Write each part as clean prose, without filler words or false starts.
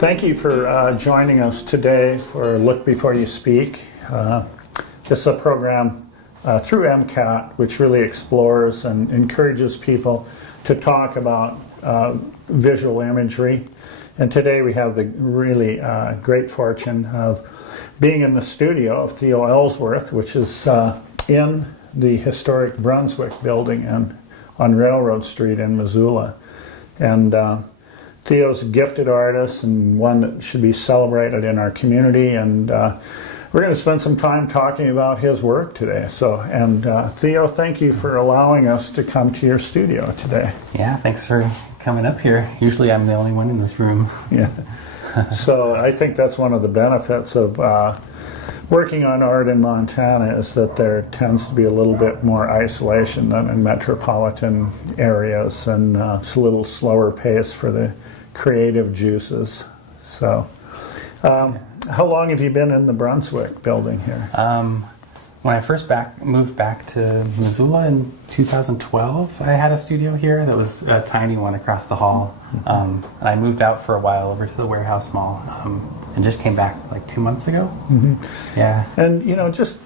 Thank you for joining us today for Look Before You Speak. This is a program through MCAT which really explores and encourages people to talk about visual imagery. And today we have the really great fortune of being in the studio of Theo Ellsworth, which is in the historic Brunswick building on Railroad Street in Missoula. And Theo's a gifted artist and one that should be celebrated in our community, and we're going to spend some time talking about his work today. Theo, thank you for allowing us to come to your studio today. Yeah, thanks for coming up here. Usually I'm the only one in this room. Yeah. So I think that's one of the benefits of working on art in Montana, is that there tends to be a little bit more isolation than in metropolitan areas, and it's a little slower pace for the creative juices. So how long have you been in the Brunswick building here? When I first moved back to Missoula in 2012, I had a studio here that was a tiny one across the hall. And I moved out for a while over to the Warehouse Mall and just came back like 2 months ago. Mm-hmm. Yeah. And, just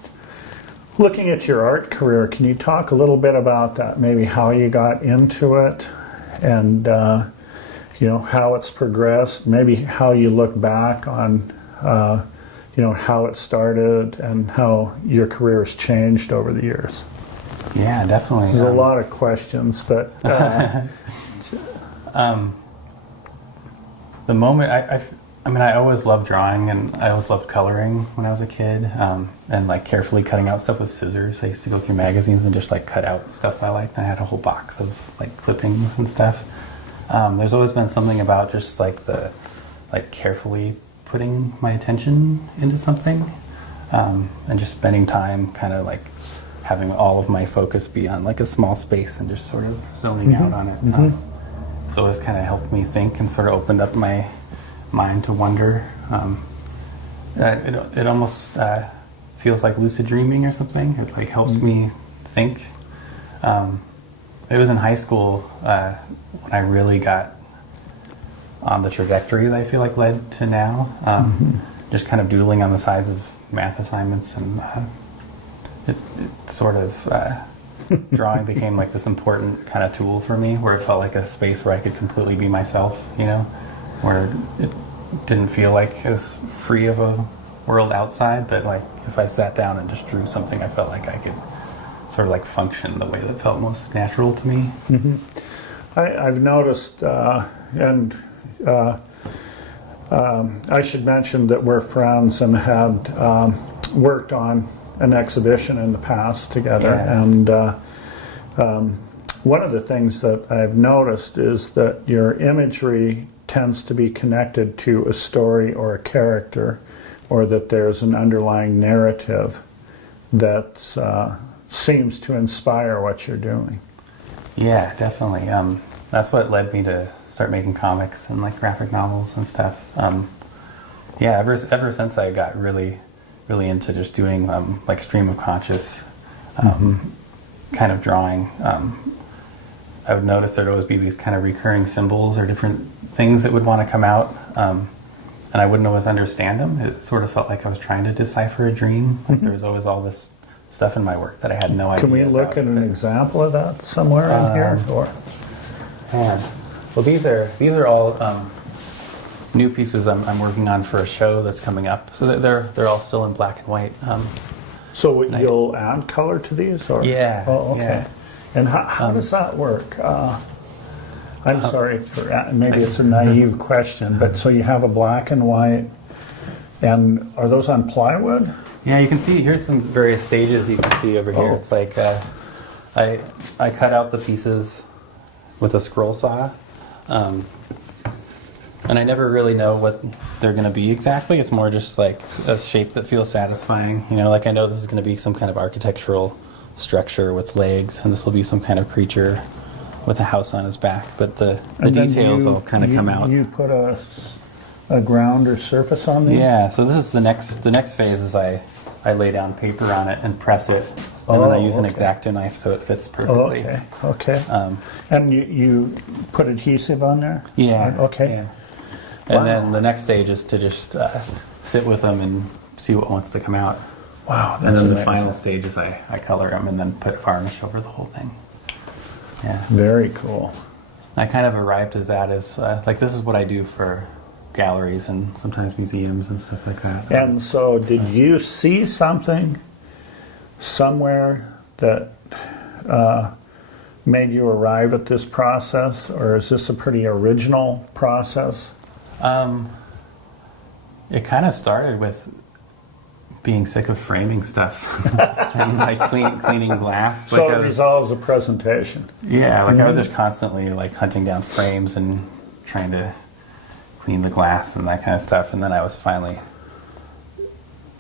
looking at your art career, can you talk a little bit about that? Maybe how you got into it and, how it's progressed, maybe how you look back on how it started and how your career has changed over the years. Yeah, definitely. There's a lot of questions, but the moment I always loved drawing, and I always loved coloring when I was a kid, and like carefully cutting out stuff with scissors. I used to go through magazines and just like cut out stuff I liked. I had a whole box of like clippings and stuff. There's always been something about just like carefully putting my attention into something, and just spending time kind of like having all of my focus be on like a small space and just sort of zoning out on it. It's always kind of helped me think and sort of opened up my mind to wonder. It almost feels like lucid dreaming or something. It like helps me think. It was in high school when I really got on the trajectory that I feel like led to now. Just kind of doodling on the sides of math assignments, and it sort of drawing became like this important kind of tool for me, where it felt like a space where I could completely be myself, where it didn't feel like as free of a world outside, but like if I sat down and just drew something, I felt like I could sort of like function the way that felt most natural to me. I've noticed, and I should mention that we're friends and had worked on an exhibition in the past together. Yeah. And one of the things that I've noticed is that your imagery tends to be connected to a story or a character, or that there's an underlying narrative that seems to inspire what you're doing. Yeah, definitely. That's what led me to start making comics and like graphic novels and stuff. Ever since I got really into just doing like stream of conscious kind of drawing, I would notice there'd always be these kind of recurring symbols or different things that would want to come out, and I wouldn't always understand them. It sort of felt like I was trying to decipher a dream. Like there was always all this stuff in my work that I had no idea. Can we look at an example of that somewhere in here? Well, these are all new pieces I'm working on for a show that's coming up. So they're all still in black and white. So you'll add color to these, or? Yeah. Oh, okay. Yeah. And how does that work? I'm sorry for maybe it's a naive question, but so you have a black and white, and are those on plywood? Yeah, you can see, here's some various stages you can see over here. It's like, I cut out the pieces with a scroll saw, and I never really know what they're going to be exactly. It's more just like a shape that feels satisfying. Like I know this is going to be some kind of architectural structure with legs, and this will be some kind of creature with a house on his back, but the details will kind of come out. You put a ground or surface on these? Yeah, so this is the next phase is I lay down paper on it and press it, and then I use an X-Acto knife so it fits perfectly. Okay. And you put adhesive on there? Yeah. Okay. Yeah. And then the next stage is to just sit with them and see what wants to come out. Wow, that's And then the amazing. final stage is I color them and then put varnish over the whole thing. Yeah. Very cool. I kind of arrived as that as, like, this is what I do for galleries and sometimes museums and stuff like that. And so did you see something somewhere that made you arrive at this process, or is this a pretty original process? It kind of started with being sick of framing stuff and like cleaning glass. So like it resolves a presentation. Yeah, like I was just constantly like hunting down frames and trying to clean the glass and that kind of stuff. And then I was finally,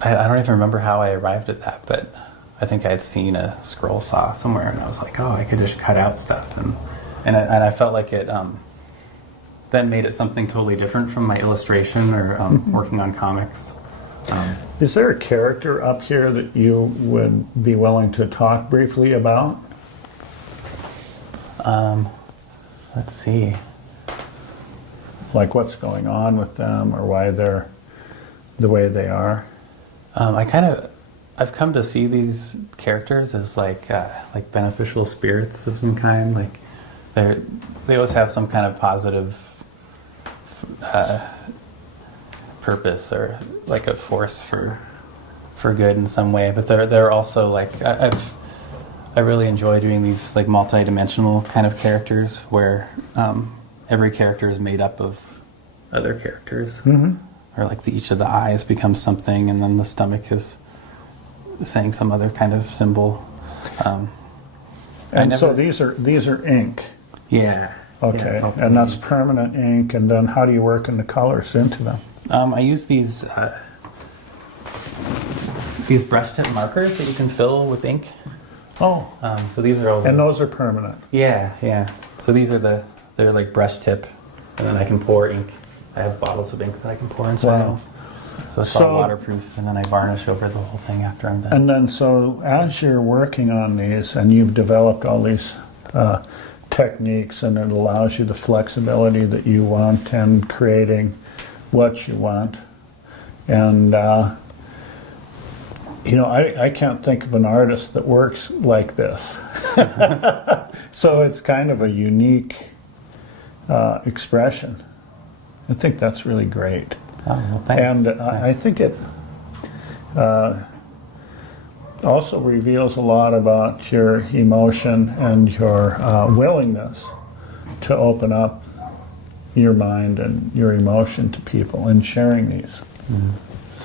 I don't even remember how I arrived at that, but I think I had seen a scroll saw somewhere and I was like, oh, I could just cut out stuff. And I felt like it then made it something totally different from my illustration or working on comics. Is there a character up here that you would be willing to talk briefly about? Let's see. Like what's going on with them, or why they're the way they are? I've come to see these characters as like beneficial spirits of some kind. Like they always have some kind of positive purpose or like a force for good in some way. But they're also like I really enjoy doing these like multi-dimensional kind of characters where every character is made up of other characters. Mm-hmm. Or like each of the eyes becomes something, and then the stomach is saying some other kind of symbol. So these are ink. Yeah. Okay, Yeah, and that's permanent ink. And then how do you work in the colors into them? I use these brush tip markers that you can fill with ink. Oh, So these are all. and those are permanent. Yeah. So these are they're like brush tip, and then I can pour ink. I have bottles of ink that I can pour inside Wow. them. So it's all waterproof, and then I varnish over the whole thing after I'm done. And then, so as you're working on these, and you've developed all these techniques, and it allows you the flexibility that you want and creating what you want. And, I can't think of an artist that works like this. So it's kind of a unique expression. I think that's really great. Oh, well, thanks. And I think it also reveals a lot about your emotion and your willingness to open up your mind and your emotion to people in sharing these. Mm.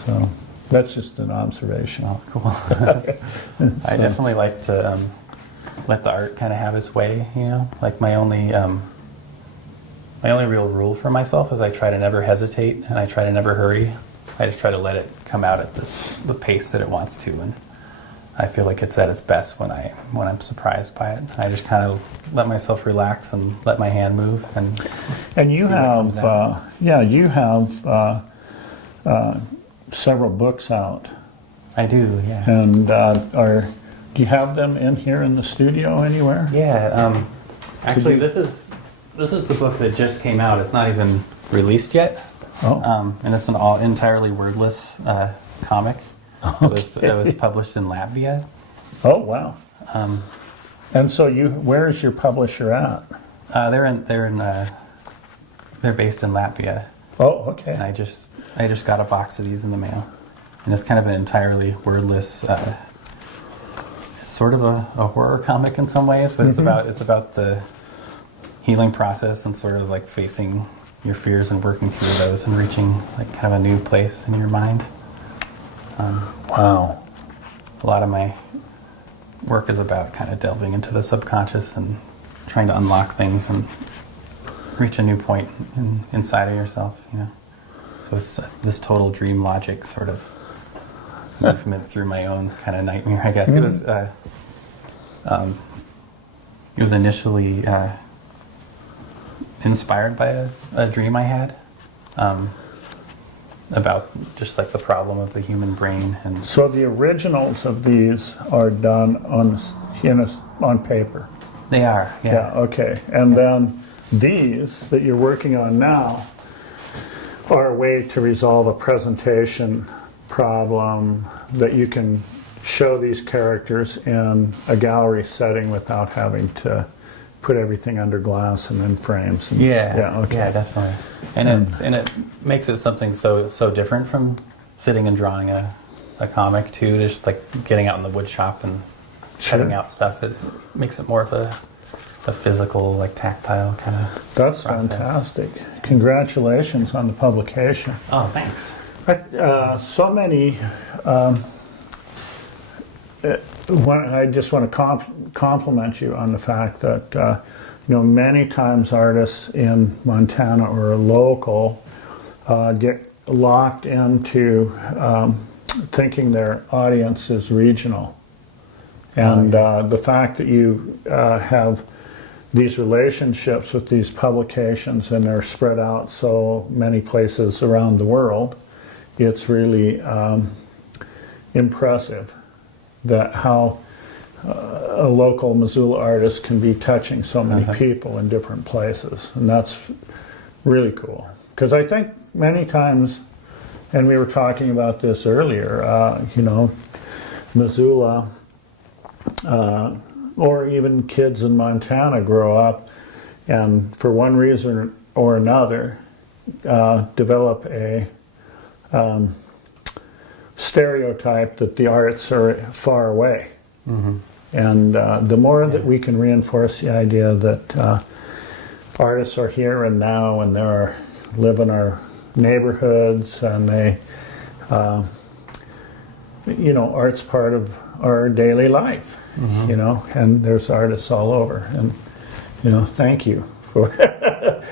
So that's just an observation. Oh, cool. I definitely like to let the art kind of have its way, Like my only real rule for myself is I try to never hesitate and I try to never hurry. I just try to let it come out at the pace that it wants to, and I feel like it's at its best when I'm surprised by it. I just kind of let myself relax and let my hand move, and you have several books out. I do, yeah. And do you have them in here in the studio anywhere? Yeah. Actually, this is the book that just came out. It's not even released yet. Oh. And it's an entirely wordless comic. Okay. It was published in Latvia. Oh, wow. And so where is your publisher at? They're based in Latvia. Oh, okay. And I just got a box of these in the mail. And it's kind of an entirely wordless, it's sort of a horror comic in some ways, but it's about the healing process and sort of like facing your fears and working through those and reaching like kind of a new place in your mind. Wow. A lot of my work is about kind of delving into the subconscious and trying to unlock things and reach a new point inside of yourself, So it's this total dream logic sort of movement through my own kind of nightmare, I guess. Mm-hmm. It was initially inspired by a dream I had about just like the problem of the human brain. And So the originals of these are done on paper. they are, yeah. Yeah, okay. And then these that you're working on now or a way to resolve a presentation problem that you can show these characters in a gallery setting without having to put everything under glass and in frames. And, Yeah, okay. yeah, definitely. And it makes it something so different from sitting and drawing a comic too. Just like getting out in the wood shop and cutting out stuff. It makes it more of a physical, like tactile kind of. That's process. fantastic. Congratulations on the publication. Oh, thanks. So many. I just want to compliment you on the fact that many times artists in Montana or local get locked into thinking their audience is regional, and the fact that you have these relationships with these publications and they're spread out so many places around the world, it's really impressive that how a local Missoula artist can be touching so many people in different places, and that's really cool. Because I think many times, and we were talking about this earlier, Missoula or even kids in Montana grow up and for one reason or another develop a stereotype that the arts are far away. Mm-hmm. And the more that we can reinforce the idea that artists are here and now and they live in our neighborhoods and they, art's part of our daily life, and there's artists all over. And, thank you for,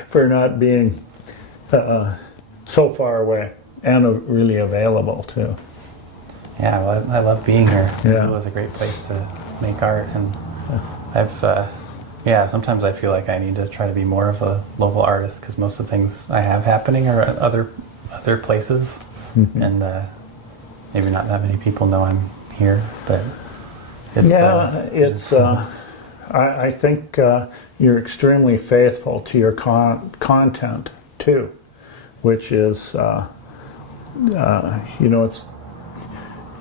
for not being so far away and really available too. Yeah, well, I love being here. Yeah. It was a great place to make art, and I've, sometimes I feel like I need to try to be more of a local artist because most of the things I have happening are at other places, and maybe not that many people know I'm here, but it's. I think you're extremely faithful to your content too, which is, it's.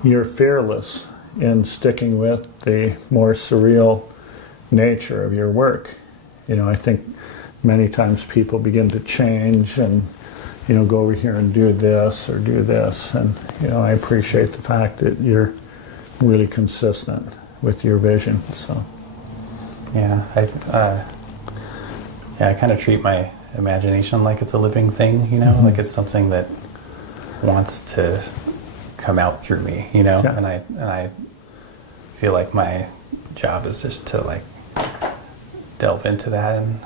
You're fearless in sticking with the more surreal nature of your work. I think many times people begin to change and, go over here and do this or do this. And, I appreciate the fact that you're really consistent with your vision. So, yeah, I kind of treat my imagination like it's a living thing, like it's something that wants to come out through me, Yeah. and I feel like my job is just to delve into that and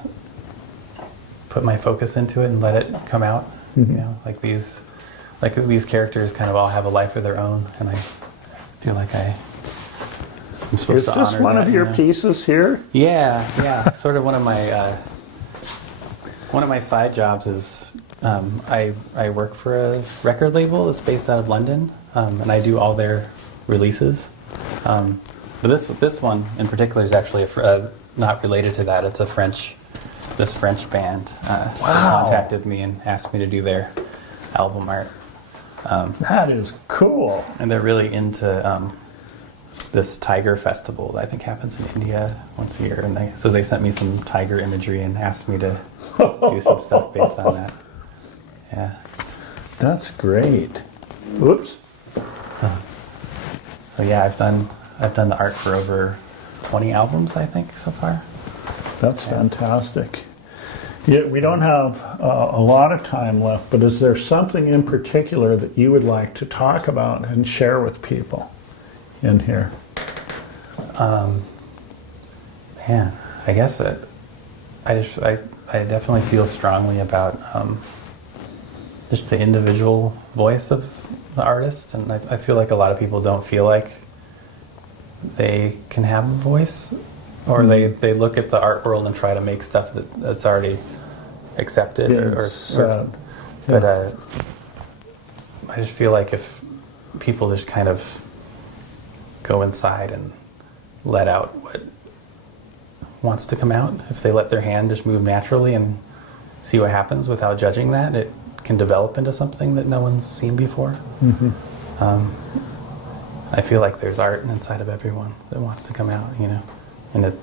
put my focus into it and let it come out. Like these characters kind of all have a life of their own, and I feel like I'm supposed to honor that. Is this one of your pieces here? Yeah. Sort of one of my side jobs is I work for a record label that's based out of London, and I do all their releases. But this one in particular is actually not related to that. It's this French band contacted me and asked me to do their album art. That is cool. And they're really into this tiger festival that I think happens in India once a year. And so they sent me some tiger imagery and asked me to do some stuff based on that. Yeah. That's great. Whoops. So yeah, I've done the art for over 20 albums, I think, so far. That's fantastic. Yeah, we don't have a lot of time left, but is there something in particular that you would like to talk about and share with people in here? Man, I guess that I definitely feel strongly about just the individual voice of the artist, and I feel like a lot of people don't feel like they can have a voice, or they look at the art world and try to make stuff that's already accepted, but I just feel like if people just kind of go inside and let out what wants to come out, if they let their hand just move naturally and see what happens without judging that, it can develop into something that no one's seen before. I feel like there's art inside of everyone that wants to come out, and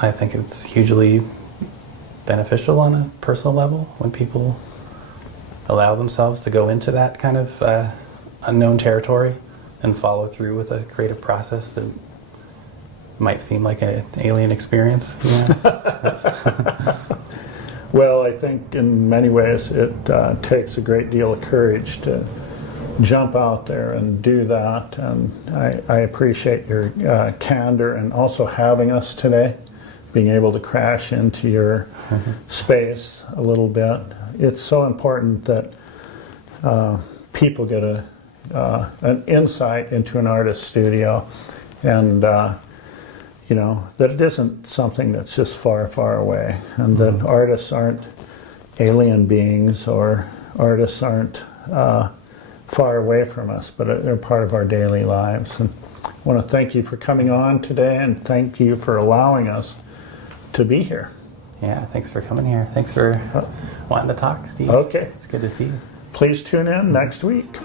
I think it's hugely beneficial on a personal level when people allow themselves to go into that kind of unknown territory and follow through with a creative process that might seem like an alien experience. Well, I think in many ways it takes a great deal of courage to jump out there and do that, and I appreciate your candor and also having us today, being able to crash into your space a little bit. It's so important that people get an insight into an artist's studio, and that it isn't something that's just far, far away, and that artists aren't alien beings, or artists aren't far away from us, but they're part of our daily lives. And I want to thank you for coming on today, and thank you for allowing us to be here. Yeah, thanks for coming here. Thanks for wanting to talk, Steve. Okay. It's good to see you. Please tune in next week.